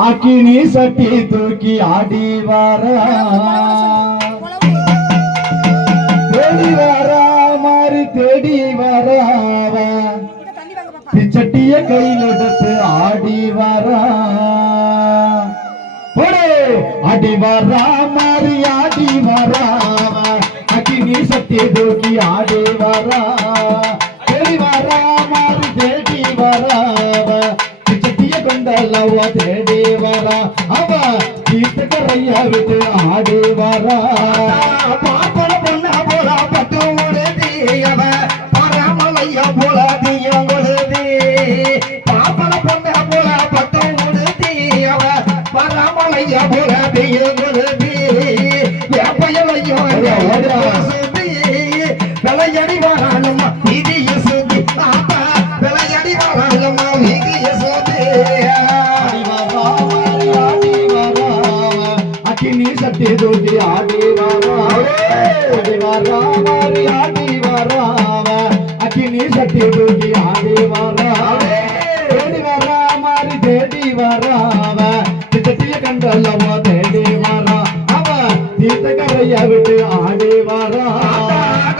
அக்கினி சட்டி தூக்கி ஆடி வாரா தேடி வாரா மாறி தேடி வராவ பிச்சட்டிய கையில் எடுத்து ஆடி வாரா ஆடி வாரா மாறி ஆடி வராவ அக்கினி சட்டி தூக்கி ஆடி வாரா தேடி வாரா மாறி தேடி வராவ தேடி வரா அவ கீர்த்தக்கரைய விட்டு ஆடி வரா பாப்பன பொண்ண போல பட்டு முழுதி அவ பராமலைய போல தீயங்குழுதி பாப்பன பொண்ண போல பட்டு முழுதி அவ பராமலைய போல தீயங்குழுதி வேப்பையலையும் விளையடி வரானுமா இதிய சுதி ஆப்பா விளையடி வரானுமா இதிய சுதி சட்டி தூக்கி ஆடி வாரா மாறி ஆடி வராவ அக்கினி சட்டி தூக்கி ஆடி வாரா தேடி வரா மாறி தேடி வராவ சித்திய கண்டல்லவோ தேடி வரா அவ தீர்த்த கரைய விட்டு ஆடி வரா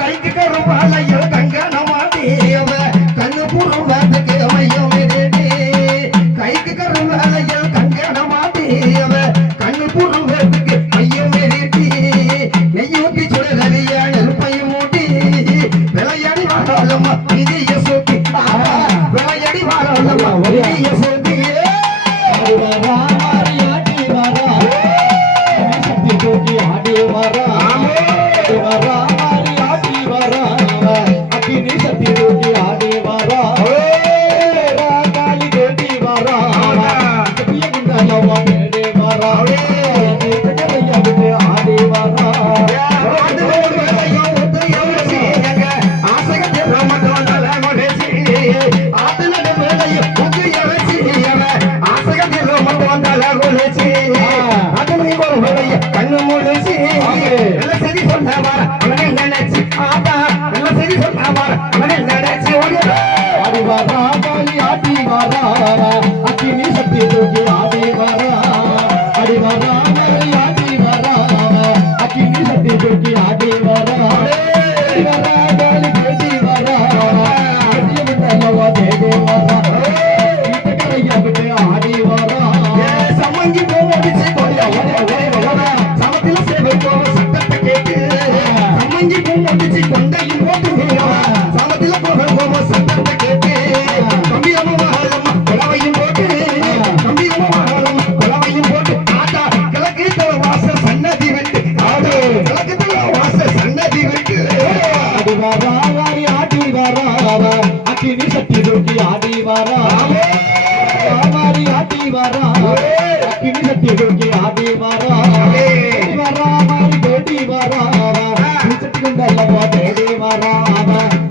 கைக்கு கருவாலையோ கங்கணமாடி அவ கண்ணு புறத்துக்கு அமையும் கைக்கு கருவாலையோ கங்கணமாடி அவ கண்ணு புறத்துக்கு அக்கினி சட்டி தூக்கி ஆடி வரா மாறி ஆடி வரா அக்கினி சட்டி தூக்கி ஆடி வரா வரா மாறி தேடி வரா சட்டி கொண்டல்லவோ தேடி வரா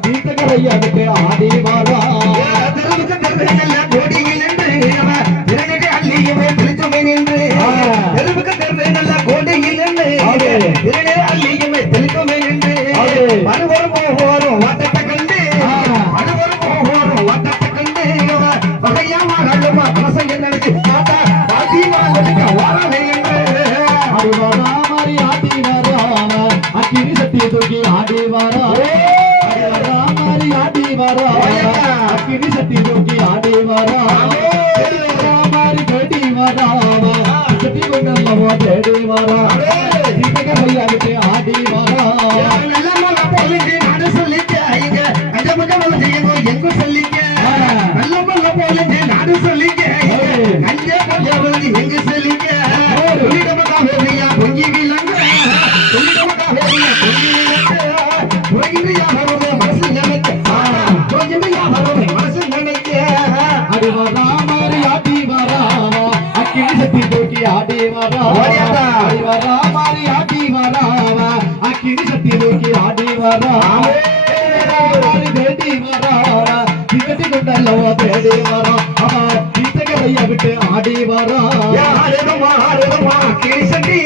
தீர்த்த கரைய விட்டு ஆடி வரா அக்கினி சட்டி தூக்கி ஆடி வரா மாறி ஆடி வரா அக்கினி சட்டி தூக்கி ஆடி வரா மாறி தேடி வரா சட்டி கொண்டல்லவோ தேடி வரா கையா விட்டு ஆடி வரா எங்க சொல்லிக்க நாடு சொல்லிக்க எங்க சொல்லிக்க பொங்கி விலங்க அக்கினி சட்டி தூக்கி ஆடி வரா மாறி ஆடி வரா அக்கினி சட்டி தூக்கி ஆடி வரா தேடி வரா திக்கட்டி கொண்டல்லவோ தேடி வரா தீர்த்த கரைய விட்டு ஆடி வரா அக்கினி சட்டி